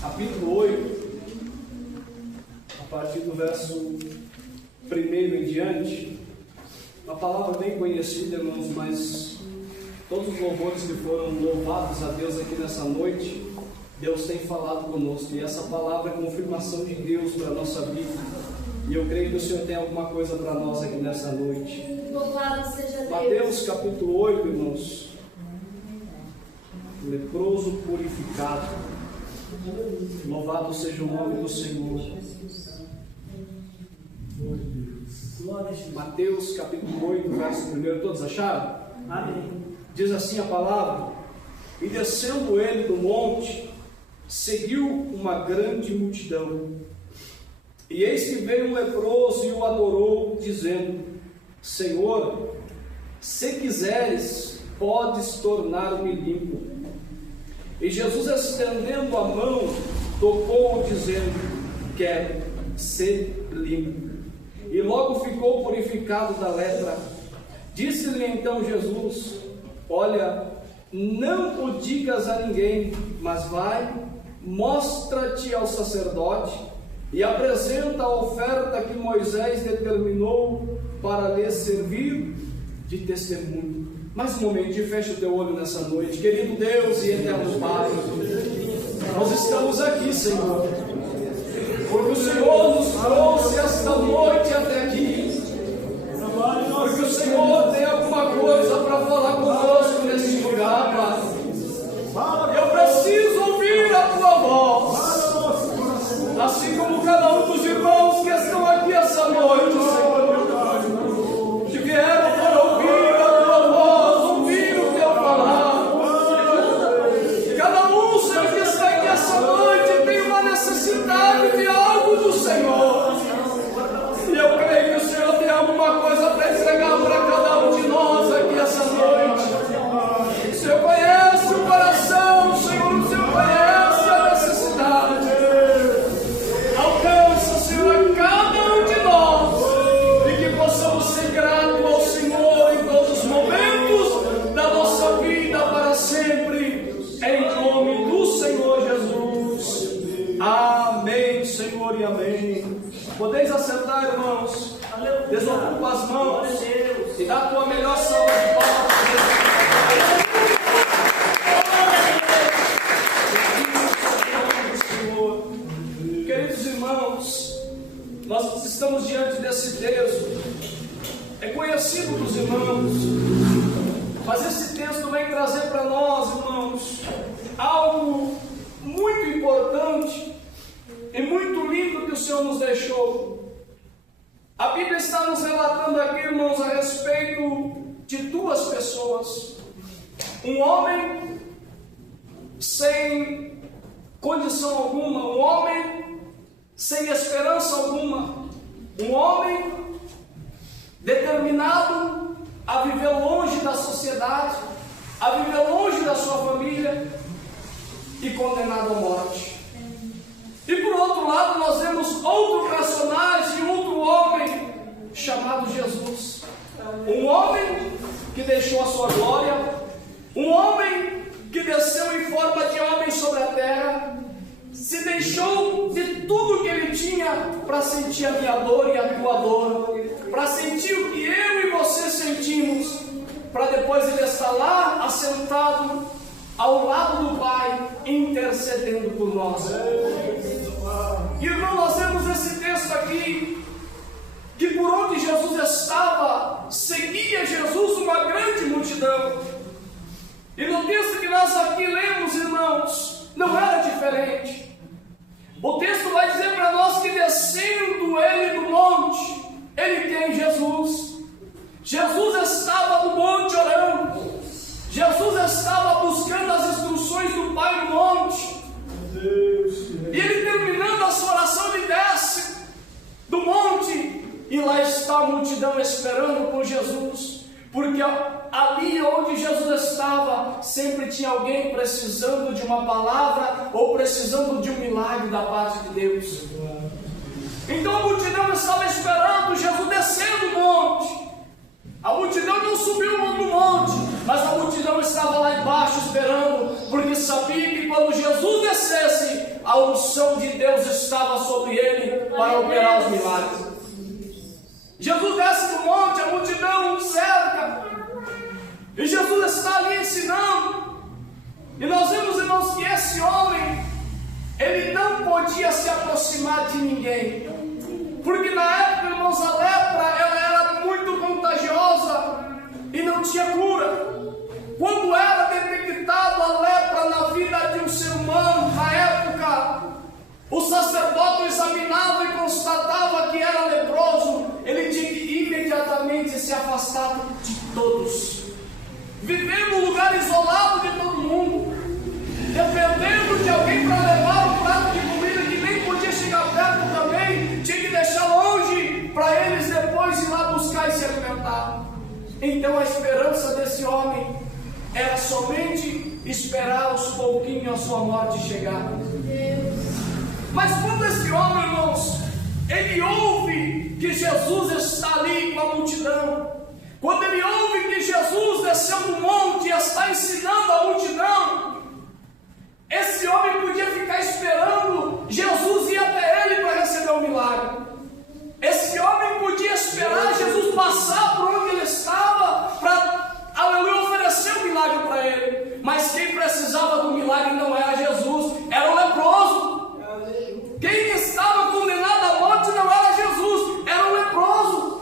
Capítulo 8, a partir do verso 1 em diante, uma palavra bem conhecida, irmãos, mas todos os louvores que foram louvados a Deus aqui nessa noite, Deus tem falado conosco, e essa palavra é confirmação de Deus para a nossa vida, e eu creio que o Senhor tem alguma coisa para nós aqui nessa noite. Louvado seja Deus. Mateus capítulo 8, irmãos, leproso purificado. Louvado seja o nome do Senhor. Mateus capítulo 8, verso 1, todos acharam? Amém. Diz assim a palavra: e descendo ele do monte, seguiu uma grande multidão. E eis que veio um leproso e o adorou, dizendo: Senhor, se quiseres, podes tornar-me limpo. E Jesus, estendendo a mão, tocou-o, dizendo: quero ser limpo. E logo ficou purificado da lepra. Disse-lhe então Jesus: olha, não o digas a ninguém, mas vai, mostra-te ao sacerdote e apresenta a oferta que Moisés determinou para lhe servir de testemunho. Mais um momento, fecha o teu olho nessa noite. Querido Deus e eterno Pai, nós estamos aqui, Senhor, porque o Senhor nos trouxe esta noite até aqui, porque o Senhor tem alguma coisa para falar conosco neste lugar, Pai. Eu preciso ouvir a Tua voz, assim como cada um dos irmãos que estão aqui essa noite, Senhor, que vieram para ouvir a Tua voz, ouvir o Teu falar. Cada um, Senhor, que está aqui essa noite tem uma necessidade de algo do Senhor, e eu creio que o Senhor tem alguma coisa para entregar para cada um de nós aqui essa noite. O Senhor conhece o coração, Senhor, o Senhor conhece a necessidade. Alcança, Senhor, a cada um de nós, e que possamos ser gratos ao Senhor em todos os momentos da nossa vida para sempre, em nome do Senhor Jesus. Amém, Senhor, e amém. Podeis acertar, irmãos? Desocupa as mãos e dá a tua melhor salva de palmas. Queridos irmãos, nós estamos diante desse texto, é conhecido dos irmãos, mas esse texto vem trazer para nós, irmãos, algo muito importante e muito lindo que o Senhor nos deixou. A Bíblia está nos relatando aqui, irmãos, a respeito de duas pessoas: um homem sem condição alguma, um homem sem esperança alguma, um homem determinado a viver longe da sociedade, a viver longe da sua família e condenado à morte. E por outro lado, nós vemos outro personagem, outro homem chamado Jesus. Um homem que deixou a sua glória, um homem que desceu em forma de homem sobre a terra, se deixou de tudo que ele tinha para sentir a minha dor e a tua dor, para sentir o que eu e você sentimos, para depois ele estar lá assentado ao lado do Pai, intercedendo por nós. Irmão, nós temos esse texto aqui, que por onde Jesus estava, seguia Jesus uma grande multidão. E no texto que nós aqui lemos, irmãos, não era diferente. O texto vai dizer para nós que descendo ele do monte, ele tem Jesus. Jesus estava no monte orando. Jesus estava buscando as instruções do Pai no monte. E ele, terminando a sua oração, ele desce do monte, e lá está a multidão esperando por Jesus, porque ali onde Jesus estava, sempre tinha alguém precisando de uma palavra, ou precisando de um milagre da parte de Deus. Então a multidão estava esperando Jesus descer do monte. A multidão não subiu no monte, mas a multidão estava lá embaixo esperando, porque sabia que quando Jesus a unção de Deus estava sobre ele para operar os milagres. Jesus desce do monte, a multidão cerca, e Jesus está ali ensinando. E nós vemos, irmãos, que esse homem, ele não podia se aproximar de ninguém, porque na época, irmãos, a lepra ela era muito contagiosa e não tinha cura. Quando era detectada a lepra na vida de um ser humano, na época, o sacerdote examinava e constatava que era leproso, ele tinha que imediatamente se afastar de todos, viver num lugar isolado de todo mundo, dependendo de alguém para levar um prato de comida que nem podia chegar perto também, tinha que deixar longe para eles depois ir lá buscar e se alimentar. Então a esperança desse homem era somente esperar aos pouquinhos a sua morte chegar. Mas quando esse homem, irmãos, ele ouve que Jesus está ali com a multidão, quando ele ouve que Jesus desceu do monte e está ensinando a multidão, esse homem podia ficar esperando Jesus ir até ele para receber o milagre. Esse homem podia esperar Jesus passar por onde ele estava para, aleluia, oferecer o milagre para ele. Mas quem precisava do milagre não era Jesus, era o leproso. Quem estava condenado à morte não era Jesus, era o leproso.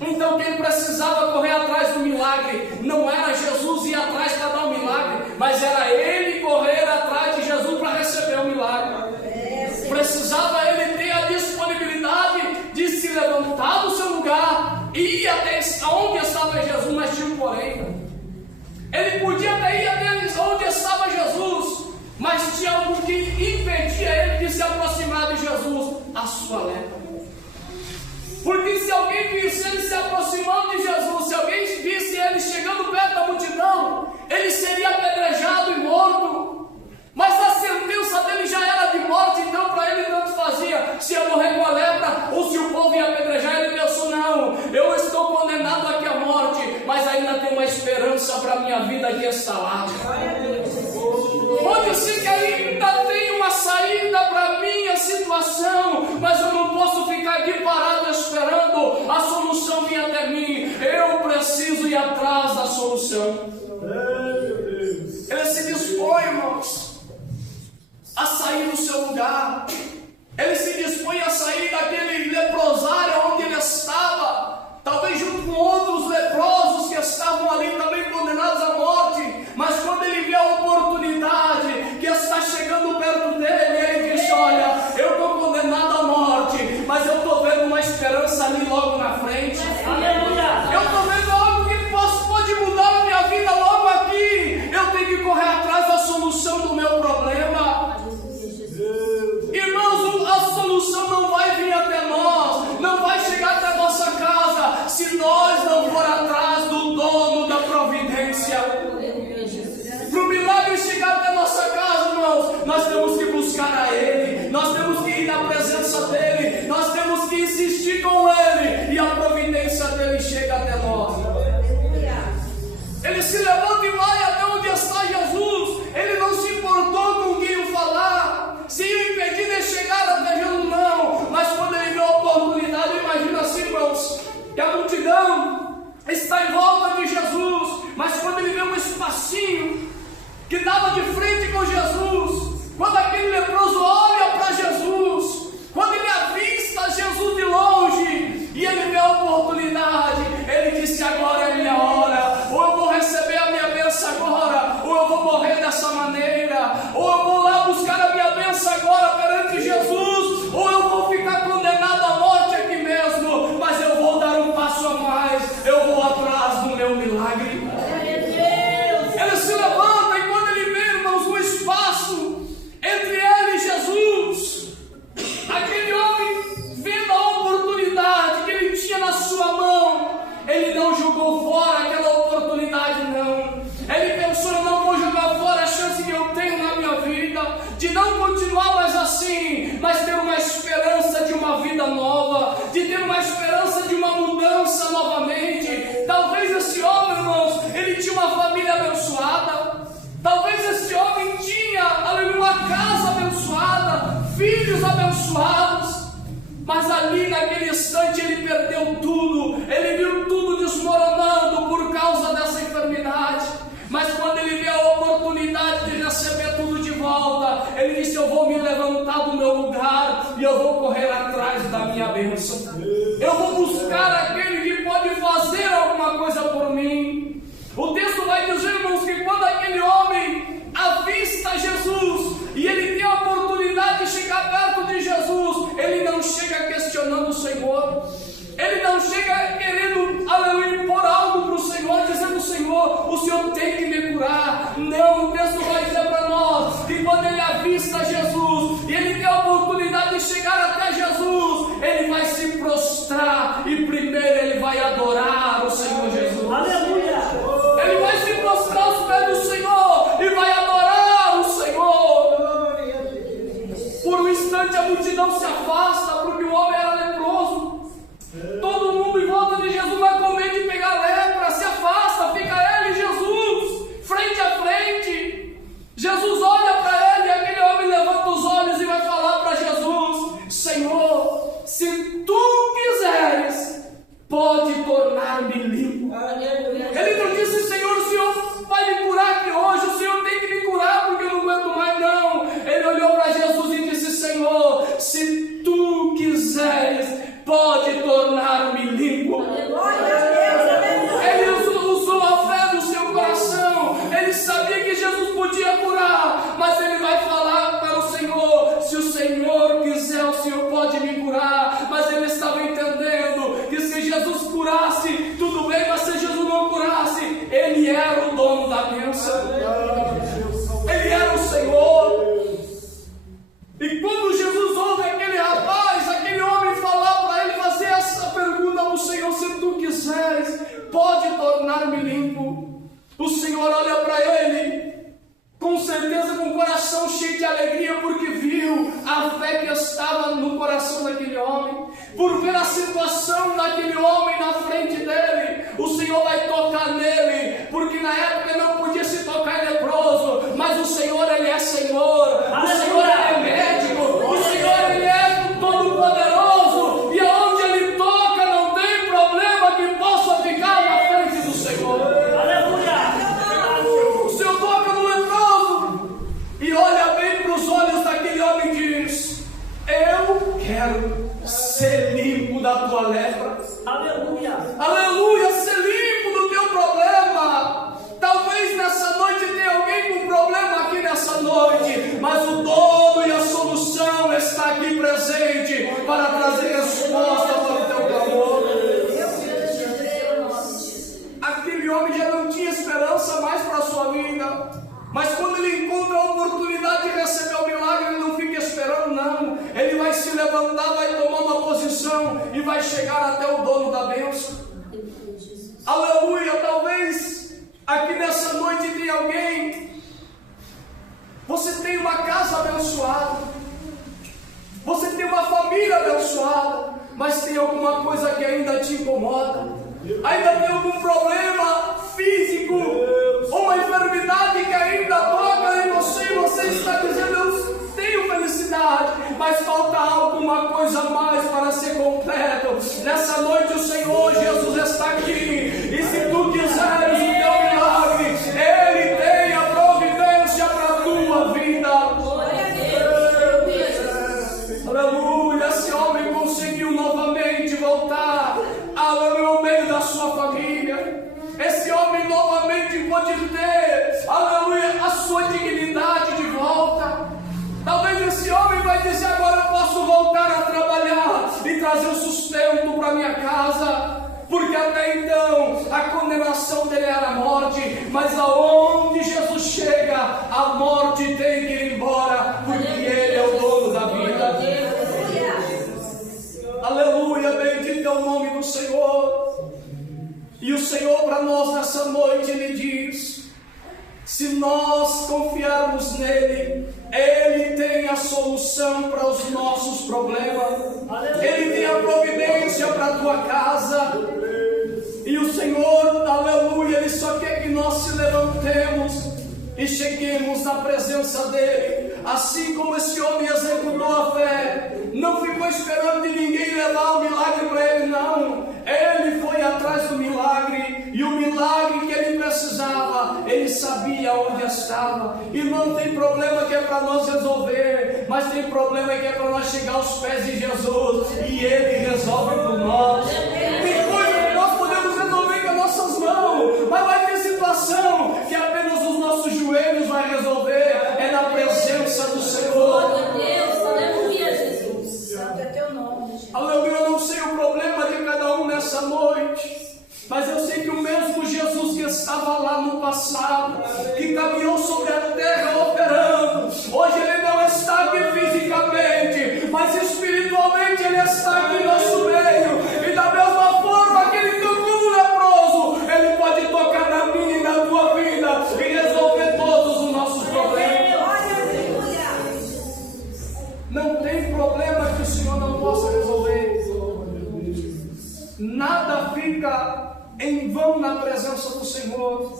Então quem precisava correr atrás do milagre não era Jesus ir atrás para dar o milagre, mas era ele correr atrás de Jesus para receber o milagre. Precisava ele ter a disponibilidade de se levantar do seu lugar e ir até onde estava Jesus, mas tinha um porém. Ele podia até ir até onde estava Jesus, mas tinha algo que impedia ele de se aproximar de Jesus, a sua lepra. Porque se alguém visse ele se aproximando de Jesus, se alguém visse ele chegando perto da multidão, ele seria apedrejado e morto. Mas a sentença dele já era de morte, então para ele tanto fazia se ia morrer com a lepra ou se o povo ia apedrejar. Ele pensou: não, eu estou condenado aqui à morte, mas ainda tem uma esperança para a minha vida aqui instalada. Pode ser que ainda tenha uma saída para a minha situação, mas eu não posso ficar aqui parado esperando a solução vir até mim. Eu preciso ir atrás da solução. Ele se dispõe, irmãos, a sair do seu lugar. Ele se dispõe a sair daquele leprosário onde ele estava, talvez junto com outros leprosos que estavam ali também condenados à morte. Mas quando ele vê a oportunidade que está chegando perto dele, ele diz: olha, eu estou condenado à morte, mas eu estou vendo uma esperança ali logo na frente. Aleluia! Eu estou vendo algo que pode mudar a minha vida logo aqui. Eu tenho que correr atrás da solução do meu problema. Irmãos, a solução não vai vir até nós, não vai chegar até a nossa casa, se nós não for atrás do dono da providência. Para o milagre chegar até a nossa casa, irmãos, nós temos que buscar a Ele, nós temos que ir na presença dEle, nós temos que insistir com Ele, e a providência dEle chega até nós. Ele se levanta e vai até onde está Jesus. Ele não se importou com o que iam falar, se iam impedir de chegar até Jesus, não. Mas quando ele viu a oportunidade, imagina assim, irmãos, que a multidão está em volta de Jesus, mas quando ele vê um espacinho que dava de frente com Jesus, quando aquele leproso olha para Jesus, quando ele avista Jesus de longe e ele vê a oportunidade, ele disse: agora é minha hora, ou eu vou receber a minha bênção agora, ou eu vou morrer dessa maneira, ou eu vou lá buscar a minha bênção agora perante Jesus, ou eu vou ficar condenado à morte aqui mesmo, mas eu vou dar um passo a mais, eu vou atrás do meu milagre. Ele se levanta e quando ele vê, irmãos, um espaço entre ele e Jesus, aquele homem, vendo a oportunidade que ele tinha na sua mão, ele não jogou fora aquela oportunidade, não. Ele pensou: eu não vou jogar fora a chance que eu tenho na minha vida, de não continuar mais assim, mas ter uma esperança de uma vida nova, de ter uma esperança de uma mudança novamente. Talvez esse homem, irmãos, ele tinha uma família abençoada, talvez esse homem tinha uma casa abençoada, filhos abençoados. Mas ali naquele instante ele perdeu tudo, ele viu tudo desmoronando por causa dessa enfermidade. Mas quando ele vê a oportunidade de receber tudo de volta, ele disse: eu vou me levantar do meu lugar e eu vou correr atrás da minha bênção. Eu vou buscar aquele que pode fazer alguma coisa por mim. O texto vai dizer, irmãos, que quando aquele homem avista Jesus e ele tem a oportunidade de chegar perto de Jesus, ele não chega questionando o Senhor, ele não chega querendo, aleluia, impor algo para o Senhor, dizendo: Senhor, o Senhor tem que me curar. Não, o texto vai dizer para nós que quando ele avista Jesus e ele tem a oportunidade de chegar até Jesus, ele vai se prostrar e primeiro ele vai adorar o Senhor Jesus. Aleluia! Ele vai se prostrar aos pés do Senhor e vai adorar o Senhor. Por um instante a multidão se afasta, porque o homem era leproso. Todo mundo em volta de Jesus vai com medo de pegar lepra, se afasta, fica ele e Jesus, frente a frente. Jesus olha para ele e aquele homem levanta os olhos e vai falar para Jesus: Senhor, se tu quiseres, pode tornar-me limpo. Ele não disse: Senhor, o Senhor vai me curar aqui hoje, o Senhor tem que me curar porque eu não aguento mais. Não, ele olhou para Jesus e disse: Senhor, se tu quiseres, pode tornar-me limpo. Ele usou a fé do seu coração. Ele sabia que Jesus podia curar, mas ele vai falar para o Senhor: se o Senhor quiser, o Senhor pode me curar. Mas ele estava entendendo que se Jesus curasse, tudo bem, mas se Jesus não curasse, ele era o dono da bênção, ele era o Senhor. E quando Jesus ouve aquele rapaz, aquele homem falar para ele, fazer essa pergunta ao Senhor: se tu quiseres, pode tornar-me limpo. O Senhor olha para ele, com certeza com o coração cheio de alegria, porque viu a fé que estava no coração daquele homem, por ver a situação daquele homem na frente dele. O Senhor vai tocar nele, porque na época não podia se tocar em leproso, mas o Senhor, ele é Senhor, o Senhor, ele é médico, o Senhor, ele é todo-poderoso, e aonde ele toca não tem problema que possa ficar na frente do Senhor. O Senhor toca no leproso e olha bem para os olhos daquele homem e diz: eu quero ser limpo da tua lepra. Aleluia! Aleluia! Ser limpo do teu problema. Talvez nessa noite tenha alguém com problema aqui nessa noite, mas o dono e a solução está aqui presente para trazer resposta para o teu clamor. Aquele homem já não tinha esperança mais para a sua vida, mas quando ele encontra a oportunidade de receber o milagre, ele não fica esperando, não. Ele vai se levantar, vai tomar uma posição e vai chegar até o dono da bênção. Aleluia! Talvez aqui nessa noite tem alguém, você tem uma casa abençoada, você tem uma família abençoada, mas tem alguma coisa que ainda te incomoda, ainda tem algum problema físico, uma enfermidade que ainda toca em você, e você está dizendo: eu tenho felicidade, mas falta alguma coisa mais para ser completo. Nessa noite o Senhor Jesus está aqui, e se tu quiseres o teu milagre, Ele tem a providência para a tua vida. Aleluia! Esse homem conseguiu novamente voltar ao meio da sua família. Esse homem novamente pode ter, aleluia, a sua dignidade de volta. Talvez esse homem vai dizer: agora eu posso voltar a trabalhar e trazer o sustento para minha casa, porque até então a condenação dele era a morte, mas aonde Jesus chega, a morte tem que ir embora, porque ele é o dono da vida. Aleluia, bendito é o nome do Senhor. E o Senhor para nós nessa noite, Ele diz: se nós confiarmos nele, Ele tem a solução para os nossos problemas. Ele tem a providência para a tua casa. E o Senhor, aleluia, Ele só quer que nós se levantemos e cheguemos na presença dEle, assim como esse homem executou a esperando de ninguém levar o milagre para ele, não. Ele foi atrás do milagre, e o milagre que ele precisava, ele sabia onde estava. E não tem problema que é para nós resolver, mas tem problema que é para nós chegar aos pés de Jesus, e ele resolve por nós. Tem coisa que nós podemos resolver com as nossas mãos, mas vai ter situação que apenas os nossos joelhos vai resolver. É na presença do Senhor. Aleluia, eu não sei o problema de cada um nessa noite, mas eu sei que o mesmo Jesus que estava lá no passado, que caminhou sobre a terra operando, hoje ele não está aqui fisicamente, mas espiritualmente ele está aqui em nosso meio. E da mesma forma que ele tocou no leproso, ele pode tocar na minha e na tua vida e resolver todos os nossos problemas. Não tem problema que o Senhor não possa resolver. Nada fica em vão na presença do Senhor.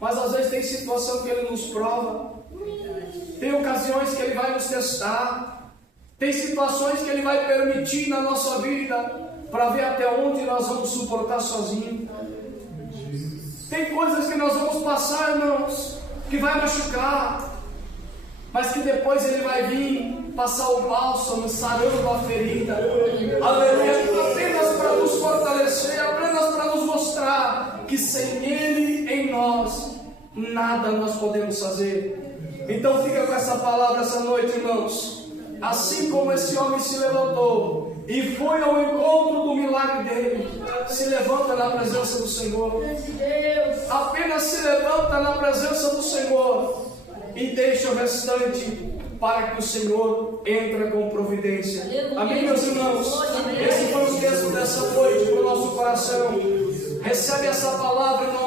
Mas às vezes tem situação que Ele nos prova. Tem ocasiões que Ele vai nos testar. Tem situações que Ele vai permitir na nossa vida para ver até onde nós vamos suportar sozinhos. Tem coisas que nós vamos passar, irmãos, que vai machucar, mas que depois Ele vai vir passar o bálsamo, sarando a ferida. Aleluia. Apenas para nos fortalecer, apenas para nos mostrar que sem Ele em nós, nada nós podemos fazer. Então fica com essa palavra essa noite, irmãos. Assim como esse homem se levantou e foi ao encontro do milagre dele, se levanta na presença do Senhor. Apenas se levanta na presença do Senhor e deixa o restante para que o Senhor entre com providência. Amém, meus irmãos? Esse foi o texto dessa noite para o nosso coração. Recebe essa palavra em nome